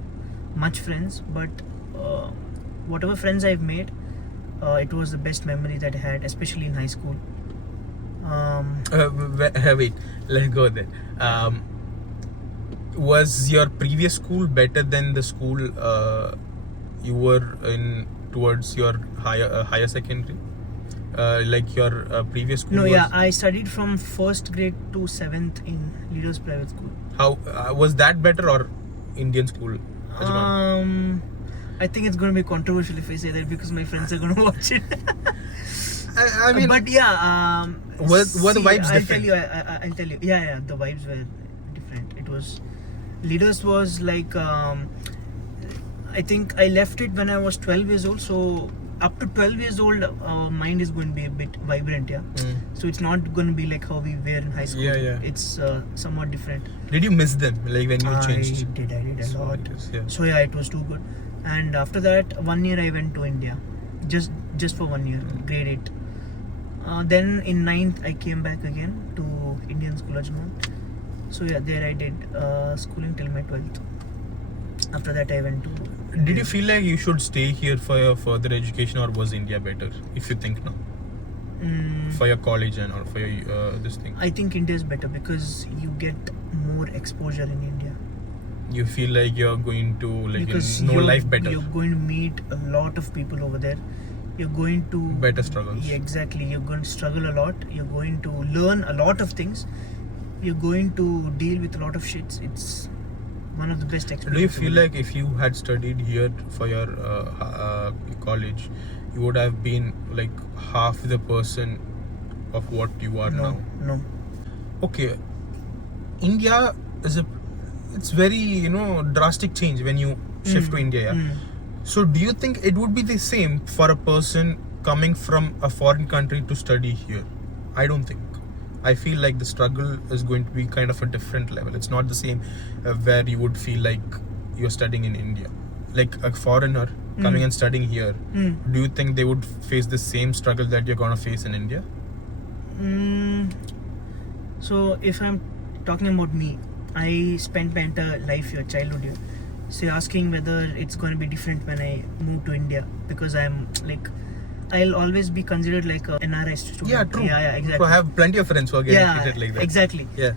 much friends, but whatever friends I've made, it was the best memory that I had, especially in high school. Wait, let's go there. Was your previous school better than the school you were in towards your higher secondary? Like your previous school? No, was, yeah, I studied from first grade to 7th in Leaders Private School. How was that better or Indian school? Ajman? I think it's going to be controversial if I say that because my friends are going to watch it. I mean, but yeah, were the vibes I'll different? tell you. I'll tell you. Yeah, the vibes were different. It was Leaders was like I think I left it when I was 12 years old. So up to 12 years old, our mind is going to be a bit vibrant. Yeah. So it's not going to be like how we were in high school. Yeah. It's somewhat different. Did you miss them like when you changed? I did a lot. Yeah. So yeah, it was too good. And after that, 1 year I went to India, just for 1 year, grade 8. Then in 9th I came back again to Indian School Ajman. So yeah, there I did schooling till my 12th. After that I went to. Did you feel like you should stay here for your further education, or was India better? If you think now, for your college and or for your this thing, I think India is better because you get more exposure in India. you feel like you're going to like Because know life better, You're going to meet a lot of people over there. You're going to better struggles. Yeah, exactly. You're going to struggle a lot. You're going to learn a lot of things. You're going to deal with a lot of shits. It's one of the best experiences. Do you feel like if you had studied here for your college, you would have been like half the person of what you are now? No. Okay, India is it's very drastic change when you shift to India. Yeah? So do you think it would be the same for a person coming from a foreign country to study here? I don't think. I feel like the struggle is going to be kind of a different level. It's not the same where you would feel like you're studying in India. Like a foreigner coming and studying here, do you think they would face the same struggle that you're going to face in India? So if I'm talking about me, I spent my entire life here, childhood here. So you're asking whether it's going to be different when I move to India, because I'm like, I'll always be considered like a NRI student. Yeah, true. Yeah, exactly. I have plenty of friends who are getting treated like that. Exactly. Yeah.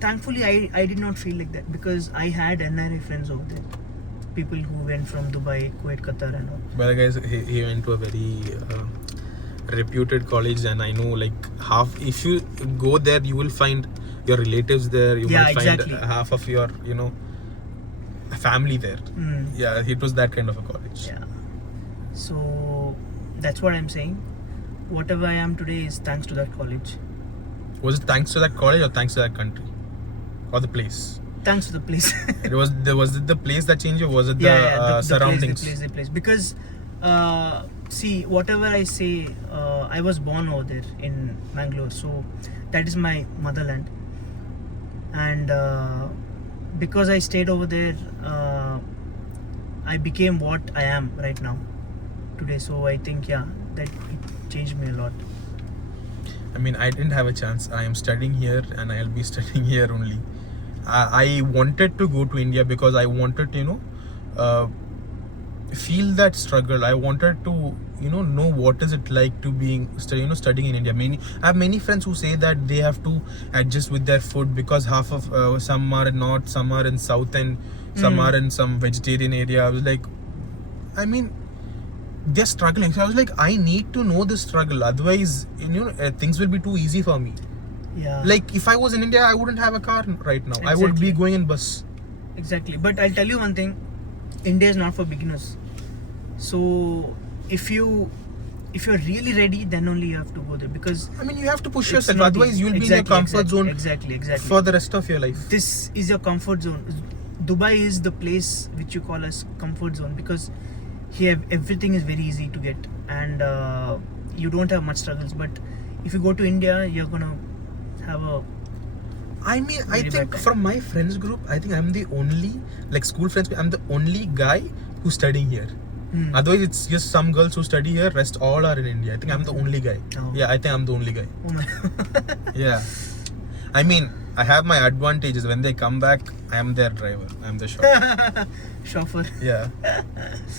Thankfully, I did not feel like that because I had NRI friends over there. People who went from Dubai, Kuwait, Qatar and all. But guys, he went to a very reputed college, and I know like half, if you go there, you will find your relatives there. You might find half of your, family there. Yeah, it was that kind of a college. Yeah. So that's what I'm saying. Whatever I am today is thanks to that college. Was it thanks to that college or thanks to that country? Or the place? Thanks to the place. Was it the place that changed, or was it the surroundings? The place. Because see, whatever I say, I was born over there in Mangalore, so that is my motherland. And because I stayed over there, I became what I am right now today. So I think that it changed me a lot. I mean, I didn't have a chance. I am studying here and I'll be studying here only. I wanted to go to India because I wanted to feel that struggle. I wanted to know what is it like to being studying in India. I have many friends who say that they have to adjust with their food because half of some are in north, some are in south, and some are in some vegetarian area. I was like, I mean, they're struggling. So I was like, I need to know this struggle, otherwise things will be too easy for me. Yeah. Like if I was in India, I wouldn't have a car right now. Exactly. I would be going in bus. Exactly. But I'll tell you one thing, India is not for beginners. So if you're really ready, then only you have to go there, because I mean, you have to push it's yourself, not otherwise easy. you will be in your comfort zone Exactly. for the rest of your life. This is your comfort zone. Dubai is the place which you call as comfort zone, because here everything is very easy to get. and you don't have much struggles. But if you go to India, you're gonna have a I mean, I Very think bad. from my friends group, I think I'm the only, like school friends, I'm the only guy who's studying here. Hmm. Otherwise, it's just some girls who study here, rest all are in India. I think I'm the only guy. Oh. Yeah, I think I'm the only guy. Oh my. Yeah. I mean, I have my advantages. When they come back, I am their driver. I'm the chauffeur. Chauffeur. Yeah.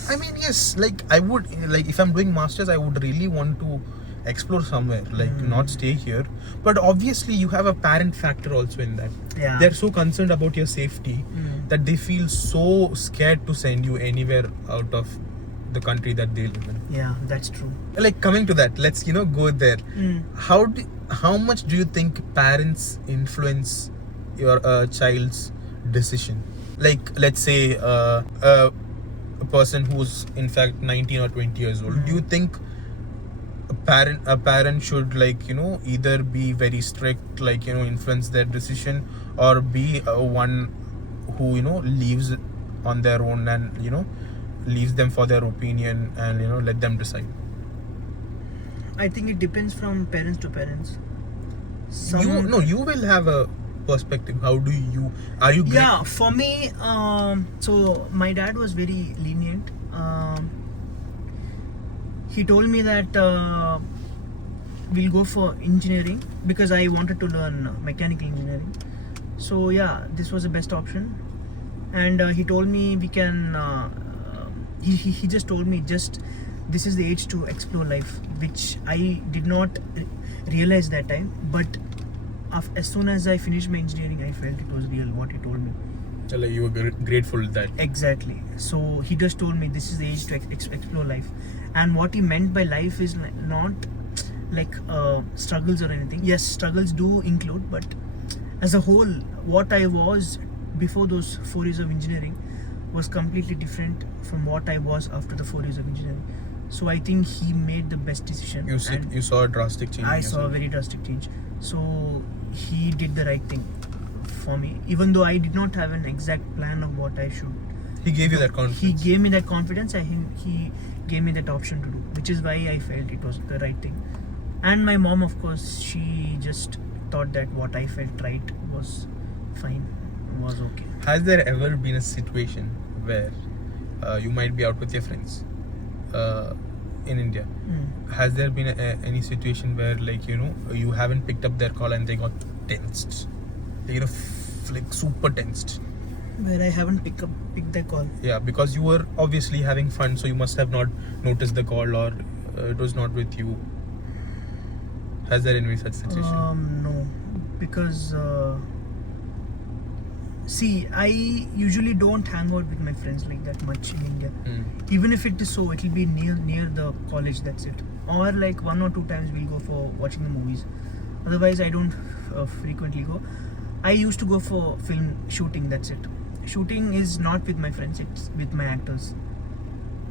I mean, yes, like I would, like if I'm doing masters, I would really want to explore somewhere, like not stay here. But obviously, you have a parent factor also in that. Yeah. They're so concerned about your safety that they feel so scared to send you anywhere out of the country that they live in. Yeah, that's true. Like coming to that, let's go there. How much do you think parents influence your child's decision? Like let's say a person who's in fact 19 or 20 years old. Do you think a parent should either be very strict, influence their decision, or be one who leaves on their own and leaves them for their opinion and let them decide? I think it depends from parents to parents. You will have a perspective. How do you Yeah, for me, so my dad was very lenient. He told me that we'll go for engineering because I wanted to learn mechanical engineering. So yeah, this was the best option. And he told me we can. He just told me this is the age to explore life, which I did not realize that time. But as soon as I finished my engineering, I felt it was real what he told me. Like you were grateful that Exactly. So he just told me this is the age to explore life, and what he meant by life is not like struggles or anything. Yes, struggles do include, but as a whole, what I was before those 4 years of engineering was completely different from what I was after the 4 years of engineering. So I think he made the best decision. you saw a drastic change. I in saw a yourself. very drastic change. So he did the right thing for me, even though I did not have an exact plan of what I should. He gave you that confidence. He gave me that confidence, and he gave me that option to do, which is why I felt it was the right thing. And my mom, of course, she just thought that what I felt right was fine, was okay. Has there ever been a situation where you might be out with your friends in India? Has there been any situation where you haven't picked up their call and they got tensed? Like super tensed. Where I haven't picked that call. Yeah, because you were obviously having fun, so you must have not noticed the call, or it was not with you. Has there been such situation? No, because see, I usually don't hang out with my friends like that much in India. Even if it is so, it will be near the college. That's it. Or like 1 or 2 times we'll go for watching the movies. Otherwise, I don't frequently go. I used to go for film shooting. That's it. Shooting is not with my friends; it's with my actors.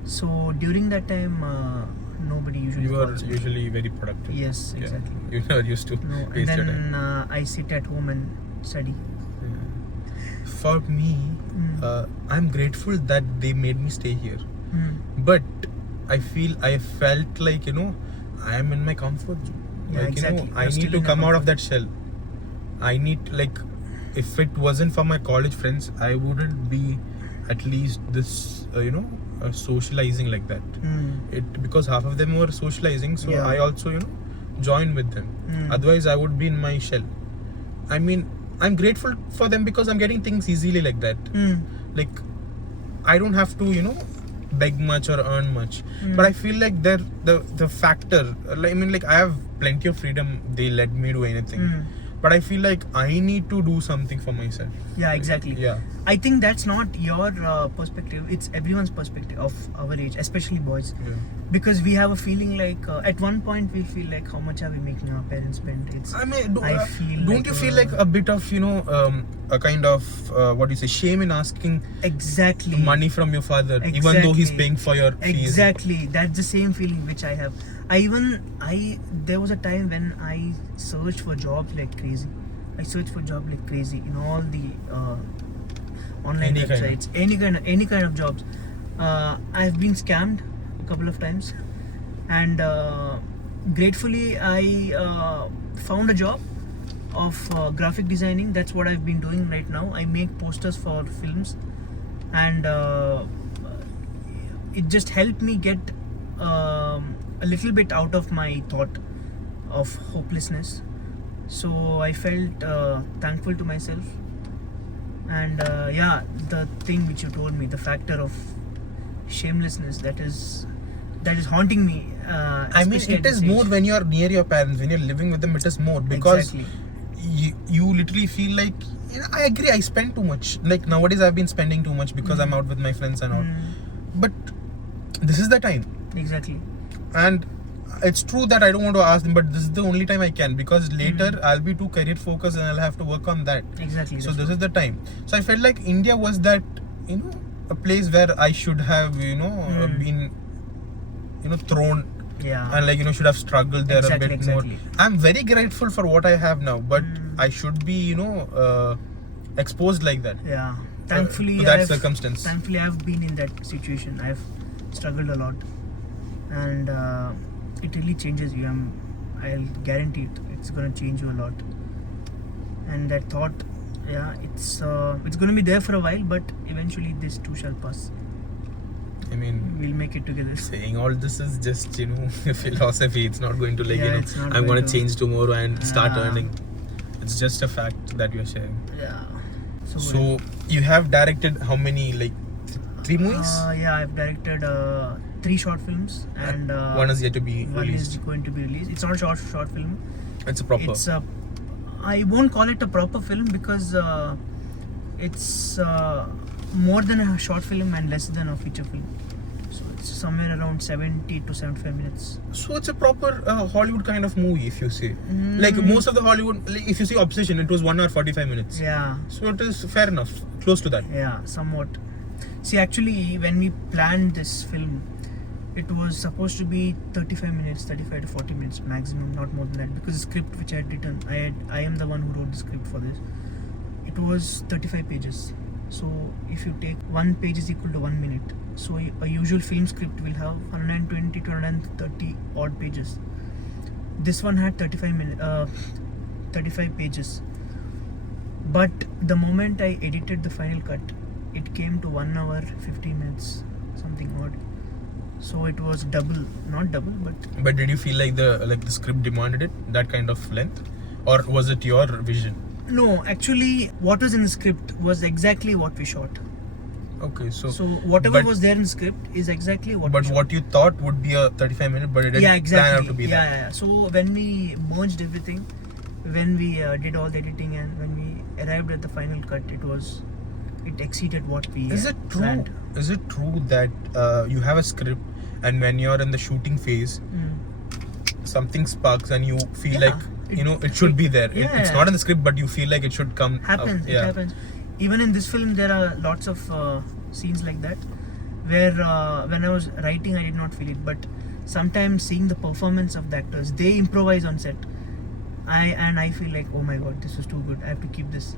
So during that time, nobody usually. You were calls me. usually very productive. Yes, Yeah. exactly. You never used to No, and waste your time. then I sit at home and study. For me, I'm grateful that they made me stay here. But I felt like I am in my comfort zone. Yeah, Like exactly. I You're need still to in your come out of comfort. that shell. I need if it wasn't for my college friends, I wouldn't be at least this socializing like that. Because half of them were socializing, so Yeah. I also joined with them. Otherwise, I would be in my shell. I mean, I'm grateful for them because I'm getting things easily like that. Like I don't have to beg much or earn much. But I feel like the factor, I have plenty of freedom. They let me do anything. But I feel like I need to do something for myself. Yeah, exactly. Yeah. I think that's not your perspective. It's everyone's perspective of our age, especially boys. Yeah. Because we have a feeling like at one point we feel like how much are we making our parents spend? It's I mean, I feel don't like, you feel like a bit of a kind of what do you say, shame in asking exactly money from your father, even though he's Exactly. paying for your fees? Exactly. That's the same feeling which I have. There was a time when I searched for jobs like crazy. I searched for job like crazy in all the online Any kind of- websites, any kind of jobs. I've been scammed a couple of times. and gratefully I found a job of graphic designing. That's what I've been doing right now. I make posters for films, and it just helped me get a little bit out of my thought of hopelessness. So I felt thankful to myself, and yeah, the thing which you told me, the factor of shamelessness, that is haunting me. I mean, especially at it is this more age. when you're near your parents, when you're living with them. It is more because Exactly. you literally feel like, I agree, I spend too much. Like nowadays, I've been spending too much because I'm out with my friends and all. But this is the time, Exactly. and it's true that I don't want to ask them, but this is the only time I can, because later I'll be too career focused and I'll have to work on that. Exactly. So that's this is the time. So I felt like India was that, a place where I should have, been, thrown, yeah. and like, should have struggled there Exactly, a bit exactly. more. I'm very grateful for what I have now, but I should be, exposed like that. Yeah. Thankfully, to that I've- circumstance. Thankfully, I've been in that situation. I've struggled a lot, and it really changes you. I'll guarantee it. It's gonna change you a lot. And that thought, yeah, it's gonna be there for a while, but eventually this too shall pass. I mean, We'll make it together. saying all this is just, philosophy. It's not going to, like, Yeah, it's not I'm going going to- to change tomorrow and start Yeah. earning. It's just a fact that you're sharing. Yeah. So you have directed how many, like, 3 movies? Yeah, I've directed 3 short films, and one is yet to be one released. is going to be released. It's not a short film. It's a proper. It's I won't call it a proper film because it's more than a short film and less than a feature film. So it's somewhere around 70 to 75 minutes. So it's a proper Hollywood kind of movie, if you say. Like most of the Hollywood, like if you see Obsession, it was 1 hour 45 minutes. Yeah, So it is fair enough, close to that. yeah, somewhat. See, actually, when we planned this film, it was supposed to be 35 minutes, 35 to 40 minutes maximum, not more than that. Because the script which I had written, I am the one who wrote the script for this. It was 35 pages. So if you take 1 page is equal to 1 minute. So a usual film script will have 120 to 130 odd pages. This one had 35 pages. But the moment I edited the final cut, it came to 1 hour 15 minutes, something odd. So it was not double, but But did you feel like the script demanded it, that kind of length? Or was it your vision? no, actually what was in the script was exactly what we shot. Okay, so Whatever but- was there in the script is exactly what but we shot. what you thought would be a 35 minute, but it didn't Yeah, plan exactly. out to be that. Yeah. So when we merged everything, when we did all the editing, and when we arrived at the final cut, it exceeded what we Is it true? planned. Is it true that you have a script, and when you're in the shooting phase, something sparks and you feel Yeah, like it should be there? yeah. It's not in the script, but you feel like it should come. Happens. Yeah. It happens. Even in this film, there are lots of scenes like that, where when I was writing, I did not feel it. But sometimes seeing the performance of the actors, they improvise on set. I feel like, oh my god, this was too good. I have to keep this.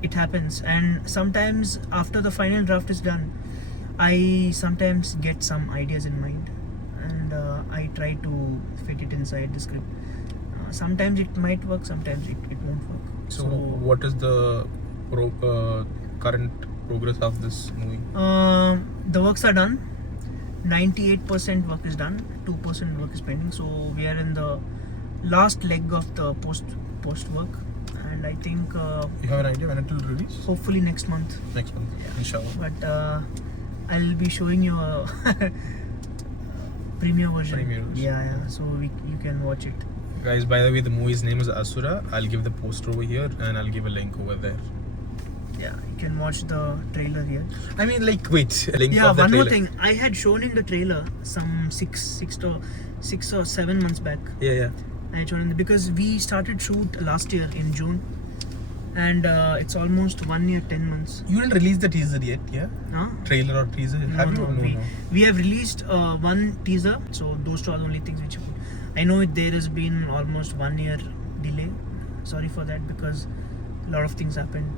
It happens, and sometimes after the final draft is done, I sometimes get some ideas in mind, and I try to fit it inside the script. Sometimes it might work, sometimes it won't work. So, what is the current progress of this movie? The works are done. 98% work is done. 2% work is pending. So we are in the last leg of the post work, and I think You have an idea when it will release? hopefully next month. Next month, inshallah. But I'll be showing you a premiere version. Premiere version. Yeah. So you can watch it. Guys, by the way, the movie's name is Asura. I'll give the poster over here and I'll give a link over there. Yeah, you can watch the trailer here. I mean, like, wait, link Yeah, of the one trailer. more thing. I had shown in the trailer some 6 or 7 months back. Yeah. I had shown in because we started shoot last year in June, and it's almost 1 year 10 months. You didn't release the teaser yet, yeah? Huh? Trailer or teaser? Have you? No. We have released one teaser, so those two are the only things which I know there has been almost 1 year delay. Sorry for that, because a lot of things happened,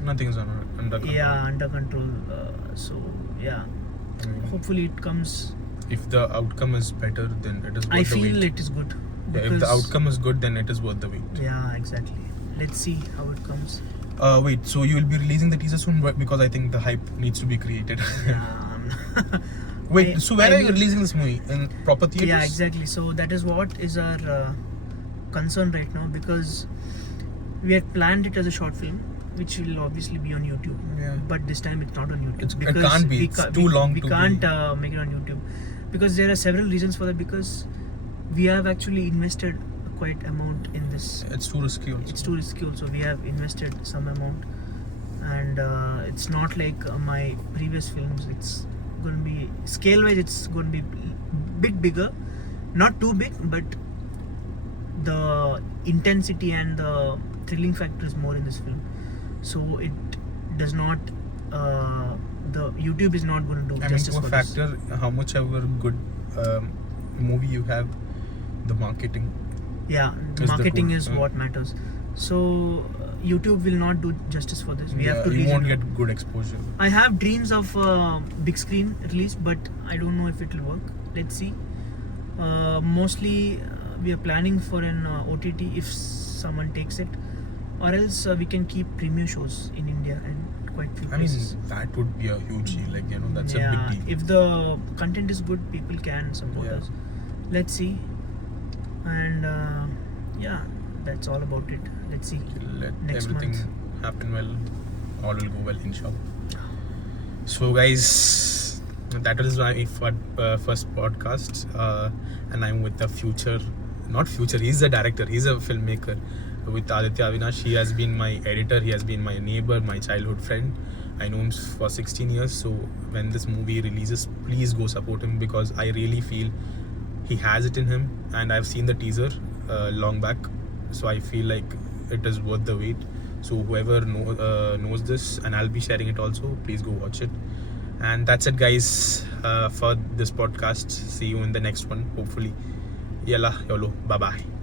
Nothing's under control. Yeah, under control. So yeah, hopefully it comes if the outcome is better, then it is worth I the feel wait. it is good. Yeah, if the because- outcome is good, then it is worth the wait. Yeah, exactly. Let's see how it comes. Wait, so you will be releasing the teaser soon? Because I think the hype needs to be created. Yeah. Wait, so where are you will- releasing this movie? In proper theaters? Yeah, exactly. So that is what is our concern right now, because we had planned it as a short film, which will obviously be on YouTube. Yeah. But this time it's not on YouTube. It can't be. It's too long We to can't be. make it on YouTube, because there are several reasons for that. Because we have actually invested a quite amount in this. It's too risky also. It's too risky also. We have invested some amount, and it's not like my previous films. It's going to be scale wise, it's going to be bit bigger, not too big, but the intensity and the thrilling factor is more in this film. So it does not the YouTube is not going to do I mean, justice to a for this. factor, how much ever good movie you have, the marketing. Yeah, the is the marketing goal. is what matters. So YouTube will not do justice for this. We have to you release won't it. get good exposure. I have dreams of big screen release, but I don't know if it will work. Let's see. Mostly we are planning for an OTT if someone takes it, or else we can keep premiere shows in India and quite few I mean, places. that would be a huge deal. Like, you know, that's a Yeah, big deal. if the content is good, people can support Yeah. us. Let's see. And yeah, that's all about it. Let's see. Let Next everything month. happen well. All will go well, inshallah. So, guys, that was my first podcast, and I'm with the he's a director, he's a filmmaker, with Aditya Avinash. He has been my editor, he has been my neighbor, my childhood friend. I know him for 16 years. So when this movie releases, please go support him, because I really feel he has it in him, and I've seen the teaser long back, so I feel like it is worth the wait. So whoever knows this, and I'll be sharing it also, please go watch it. And that's it, guys, for this podcast. See you in the next one, hopefully. Yalla, YOLO, bye bye.